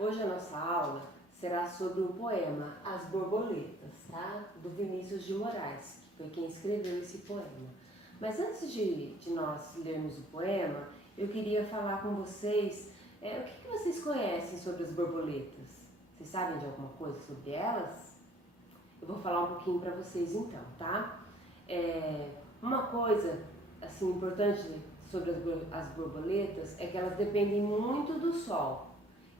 Hoje a nossa aula será sobre o poema As Borboletas, tá? Do Vinícius de Moraes, que foi quem escreveu esse poema. Mas antes de nós lermos o poema, eu queria falar com vocês o que vocês conhecem sobre as borboletas? Vocês sabem de alguma coisa sobre elas? Eu vou falar um pouquinho para vocês então, tá? Uma coisa assim importante sobre as borboletas é que elas dependem muito do sol.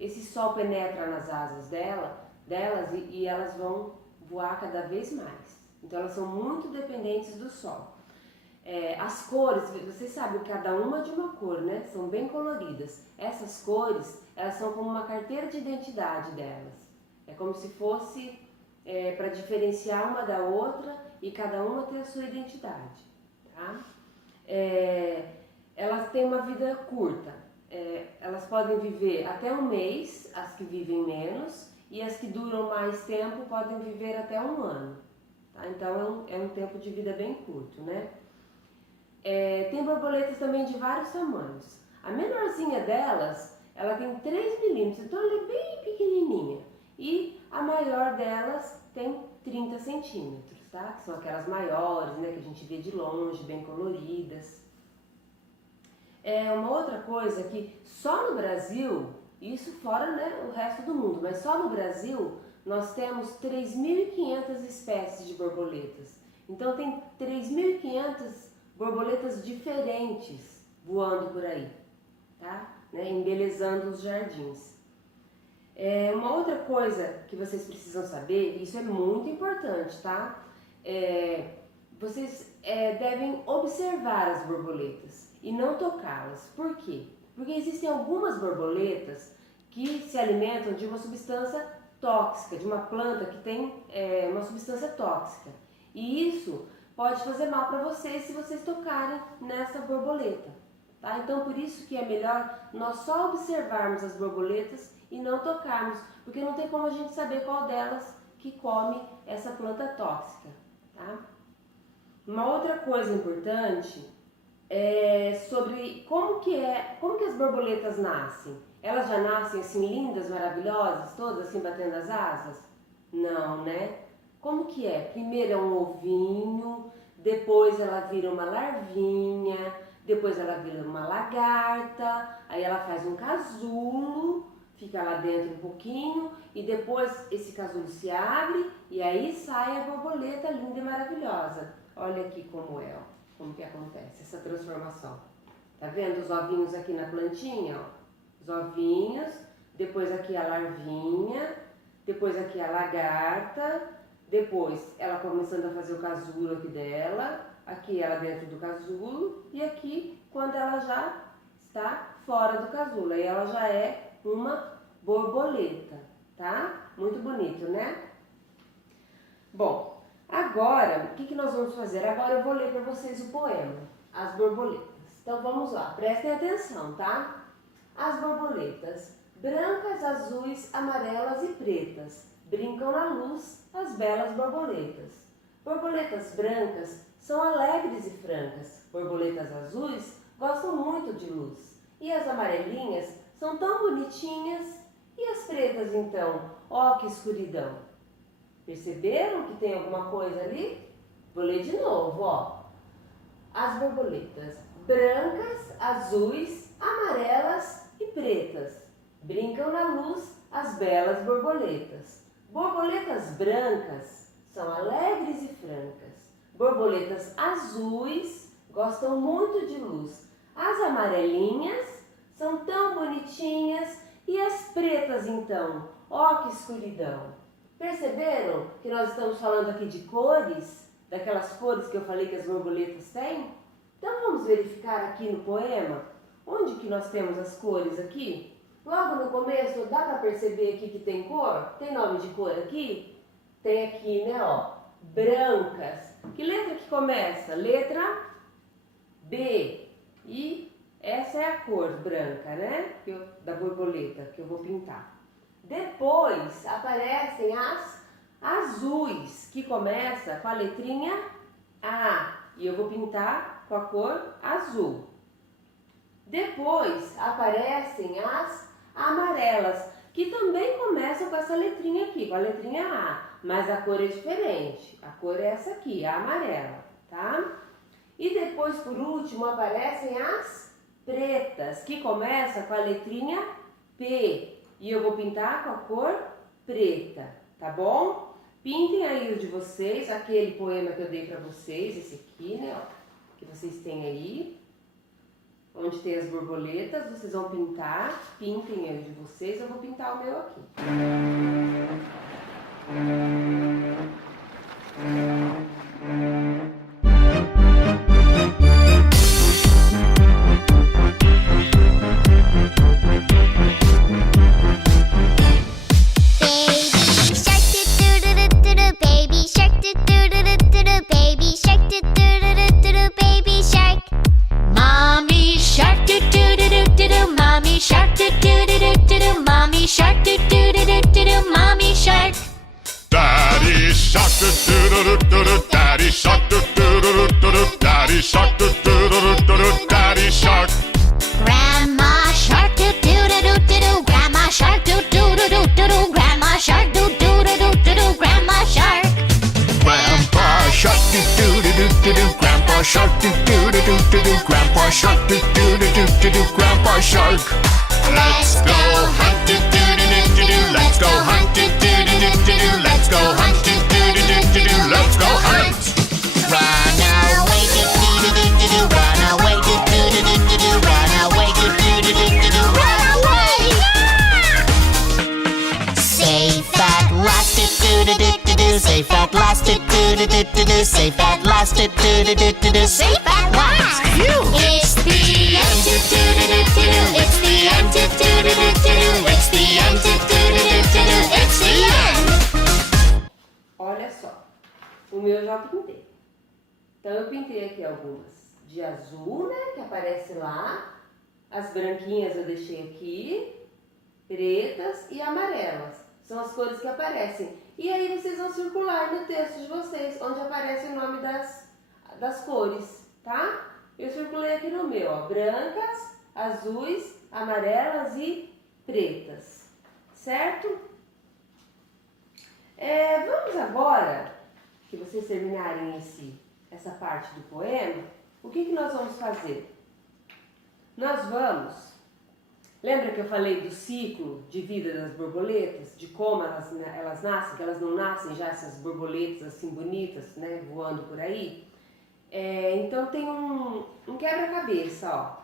Esse sol penetra nas asas delas e elas vão voar cada vez mais. Então elas são muito dependentes do sol. As cores, vocês sabem, cada uma de uma cor, né? São bem coloridas. Essas cores, elas são como uma carteira de identidade delas. É como se fosse para diferenciar uma da outra e cada uma ter a sua identidade, tá? Elas têm uma vida curta. Elas podem viver até um mês, as que vivem menos, e as que duram mais tempo podem viver até um ano. Tá? Então é um tempo de vida bem curto, né? Tem borboletas também de vários tamanhos. A menorzinha delas, ela tem 3 milímetros, então ela é bem pequenininha. E a maior delas tem 30 centímetros, tá? Que são aquelas maiores, né, que a gente vê de longe, bem coloridas. Uma outra coisa que só no Brasil, isso fora, né, o resto do mundo, mas só no Brasil nós temos 3.500 espécies de borboletas. Então tem 3.500 borboletas diferentes voando por aí, tá? Né, embelezando os jardins. Uma outra coisa que vocês precisam saber, isso é muito importante, tá? Vocês devem observar as borboletas e não tocá-las. Por quê? Porque existem algumas borboletas que se alimentam de uma substância tóxica, de uma planta que tem uma substância tóxica. E isso pode fazer mal para vocês se vocês tocarem nessa borboleta. Tá? Então por isso que é melhor nós só observarmos as borboletas e não tocarmos, porque não tem como a gente saber qual delas que come essa planta tóxica. Tá? Uma outra coisa importante é sobre como que as borboletas nascem. Elas já nascem assim lindas, maravilhosas, todas assim batendo as asas? Não, né? Como que é? Primeiro é um ovinho, depois ela vira uma larvinha, depois ela vira uma lagarta, aí ela faz um casulo, fica lá dentro um pouquinho e depois esse casulo se abre e aí sai a borboleta linda e maravilhosa. Olha aqui como é, ó, como que acontece essa transformação. Tá vendo os ovinhos aqui na plantinha, ó? Os ovinhos, depois aqui a larvinha, depois aqui a lagarta, depois ela começando a fazer o casulo aqui dela, aqui ela dentro do casulo e aqui quando ela já está fora do casulo, aí ela já é uma borboleta, tá? Muito bonito, né? Bom, agora, o que nós vamos fazer? Agora eu vou ler para vocês o poema, As Borboletas. Então vamos lá, prestem atenção, tá? As borboletas, brancas, azuis, amarelas e pretas, brincam na luz as belas borboletas. Borboletas brancas são alegres e francas, borboletas azuis gostam muito de luz. E as amarelinhas são tão bonitinhas, e as pretas então? Ó, que escuridão! Perceberam que tem alguma coisa ali? Vou ler de novo, ó. As borboletas brancas, azuis, amarelas e pretas brincam na luz as belas borboletas. Borboletas brancas são alegres e francas. Borboletas azuis gostam muito de luz. As amarelinhas são tão bonitinhas e as pretas então? Ó, que escuridão! Perceberam que nós estamos falando aqui de cores, daquelas cores que eu falei que as borboletas têm? Então vamos verificar aqui no poema, onde que nós temos as cores aqui? Logo no começo, dá para perceber aqui que tem cor? Tem nome de cor aqui? Tem aqui, né, ó, brancas. Que letra que começa? Letra B. E essa é a cor branca, né, da borboleta que eu vou pintar. Depois aparecem as azuis, que começa com a letrinha A. E eu vou pintar com a cor azul. Depois aparecem as amarelas, que também começam com essa letrinha aqui, com a letrinha A, mas a cor é diferente. A cor é essa aqui, a amarela, tá? E depois, por último, aparecem as pretas, que começam com a letrinha P. E eu vou pintar com a cor preta, tá bom? Pintem aí o de vocês, aquele poema que eu dei pra vocês, esse aqui, né, ó, que vocês têm aí. Onde tem as borboletas, vocês vão pintar, pintem aí o de vocês, eu vou pintar o meu aqui. Daddy shark, doo doo doo doo doo. Daddy shark, doo doo doo doo doo. Daddy shark. Grandma shark, doo doo doo doo doo. Grandma shark, doo doo doo doo doo. Grandma shark, doo doo doo doo doo. Grandma shark. Grandpa shark, doo doo doo doo doo. Grandpa shark, doo doo doo doo doo. Grandpa shark, doo doo doo doo doo. Grandpa shark. Let's go hunt, doo doo doo doo doo. Let's go hunt, doo doo doo doo doo. Let's go hunt, doo doo doo doo doo. Let's go hunt. Run away, doo doo doo doo doo. Run away, doo doo doo doo doo. Run away, doo doo doo doo doo. Run away. Safe at last, doo doo doo doo doo. Safe at last, doo doo doo doo doo. Safe at last, doo doo doo doo doo. Safe at last. It's the end, doo doo doo doo doo. It's the end, doo doo doo doo doo. It's the end, doo doo doo doo doo. It's the end. Olha só, o meu eu já pintei. Então eu pintei aqui algumas de azul, né, que aparece lá. As branquinhas eu deixei aqui, pretas e amarelas. São as cores que aparecem. E aí vocês vão circular no texto de vocês, onde aparece o nome das cores, tá? Eu circulei aqui no meu, ó, brancas, azuis, amarelas e pretas, certo? Vamos agora, que vocês terminarem essa parte do poema, o que nós vamos fazer? Nós vamos, lembra que eu falei do ciclo de vida das borboletas, de como elas nascem, que elas não nascem já essas borboletas assim bonitas, né, voando por aí? Então tem um quebra-cabeça, ó,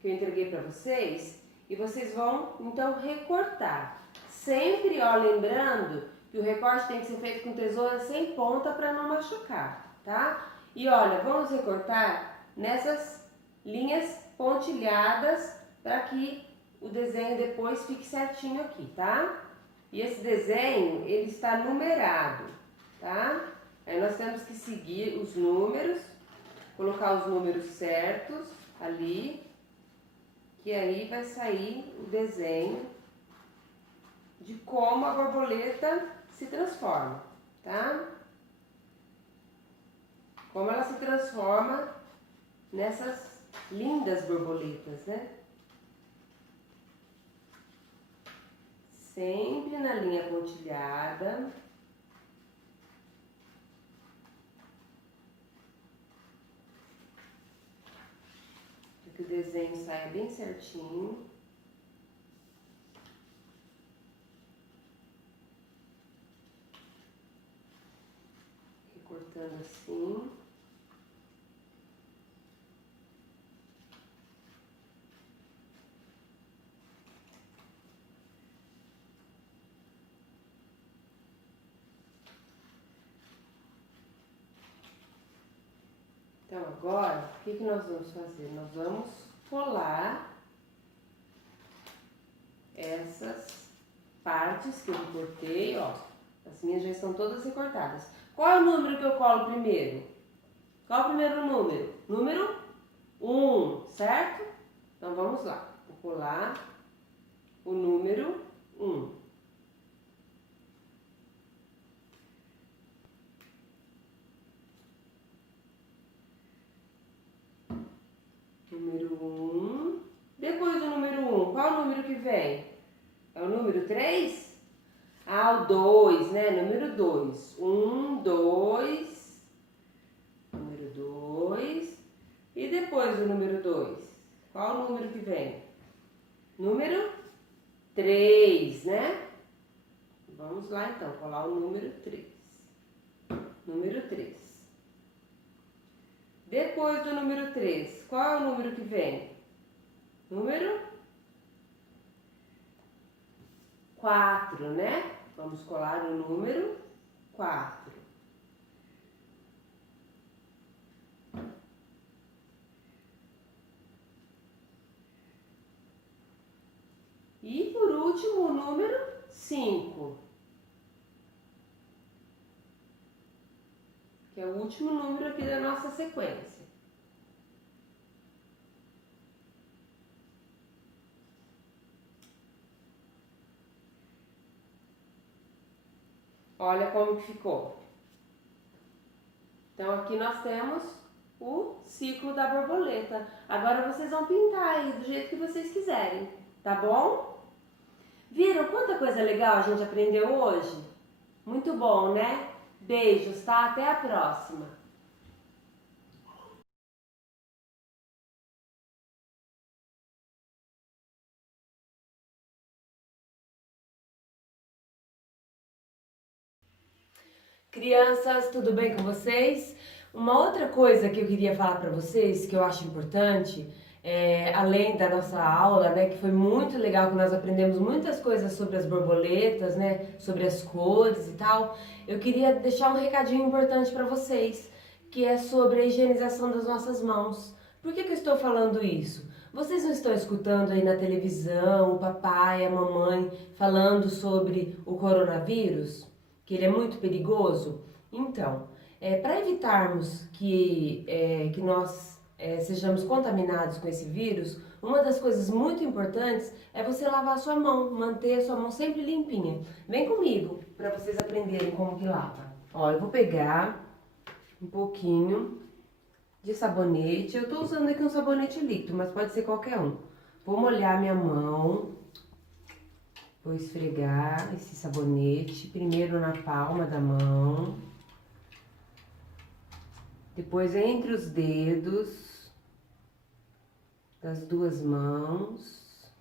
que eu entreguei para vocês, e vocês vão então recortar. Sempre, ó, lembrando que o recorte tem que ser feito com tesoura sem ponta para não machucar, tá? E olha, vamos recortar nessas linhas pontilhadas para que o desenho depois fique certinho aqui, tá? E esse desenho, ele está numerado, tá? Aí nós temos que seguir os números, colocar os números certos ali, que aí vai sair o desenho de como a borboleta se transforma, tá? Como ela se transforma nessas lindas borboletas, né? Sempre na linha pontilhada. Para que o desenho saia bem certinho. Recortando assim. Então agora, o que nós vamos fazer? Nós vamos colar essas partes que eu recortei, ó. As minhas já estão todas recortadas. Qual é o número que eu colo primeiro? Qual é o primeiro número? Número 1, certo? Então vamos lá. Vou colar o número 1. Número 1. Depois do número 1, qual o número que vem? É o número 3? Ah, o 2, né? Número 2. 1, 2. Número 2. E depois do número 2? Qual o número que vem? Número 3, né? Vamos lá então, colar o número 3. Número 3. Depois do número 3, qual é o número que vem? Número 4, né? Vamos colar o número 4. E por último, o número 5. Que é o último número aqui da nossa sequência. Olha como que ficou. Então aqui nós temos o ciclo da borboleta. Agora vocês vão pintar aí do jeito que vocês quiserem, tá bom? Viram quanta coisa legal a gente aprendeu hoje? Muito bom, né? Beijos, tá? Até a próxima! Crianças, tudo bem com vocês? Uma outra coisa que eu queria falar para vocês, que eu acho importante, além da nossa aula, né, que foi muito legal, que nós aprendemos muitas coisas sobre as borboletas, né, sobre as cores e tal, eu queria deixar um recadinho importante para vocês, que é sobre a higienização das nossas mãos. Por que eu estou falando isso? Vocês não estão escutando aí na televisão o papai, a mamãe falando sobre o coronavírus? Que ele é muito perigoso? Então, para evitarmos que nós sejamos contaminados com esse vírus, uma das coisas muito importantes é você lavar a sua mão, manter a sua mão sempre limpinha. Vem comigo para vocês aprenderem como que lava. Ó, eu vou pegar um pouquinho de sabonete. Eu tô usando aqui um sabonete líquido, mas pode ser qualquer um. Vou molhar minha mão. Vou esfregar esse sabonete primeiro na palma da mão, depois entre os dedos das duas mãos,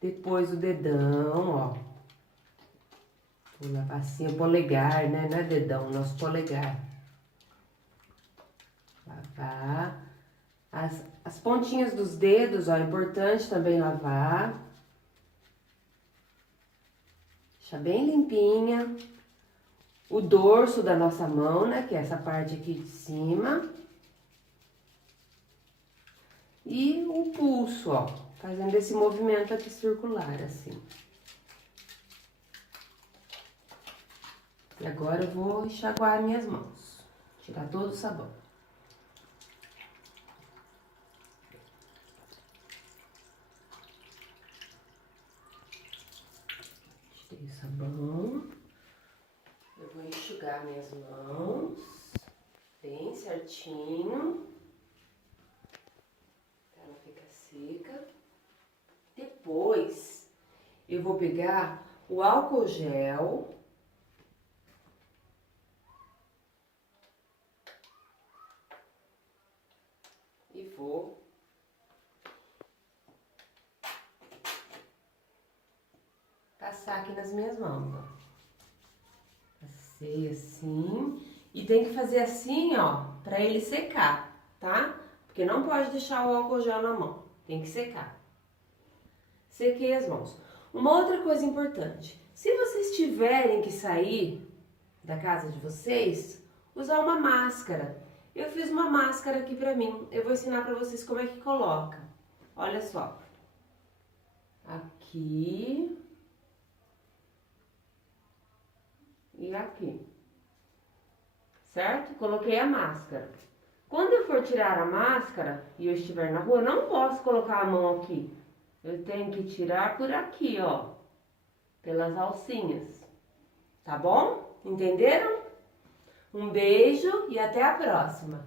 depois o dedão, ó. Vou lavar assim o polegar, né? Não é dedão, nosso polegar. Lavar. As pontinhas dos dedos, ó, é importante também lavar. Deixar bem limpinha. O dorso da nossa mão, né, que é essa parte aqui de cima. E o pulso, ó, fazendo esse movimento aqui circular, assim. E agora eu vou enxaguar minhas mãos. Tirar todo o sabão. Tirei o sabão. Eu vou enxugar minhas mãos bem certinho, pra não ficar seca. Depois, eu vou pegar o álcool gel e vou passar aqui nas minhas mãos, ó. Passei assim. E tem que fazer assim, ó, pra ele secar, tá? Porque não pode deixar o álcool gel na mão. Tem que secar. Sequei as mãos. Uma outra coisa importante. Se vocês tiverem que sair da casa de vocês, usar uma máscara. Eu fiz uma máscara aqui pra mim. Eu vou ensinar pra vocês como é que coloca. Olha só. Aqui. E aqui. Certo? Coloquei a máscara. Quando eu for tirar a máscara e eu estiver na rua, eu não posso colocar a mão aqui. Eu tenho que tirar por aqui, ó. Pelas alcinhas. Tá bom? Entenderam? Um beijo e até a próxima.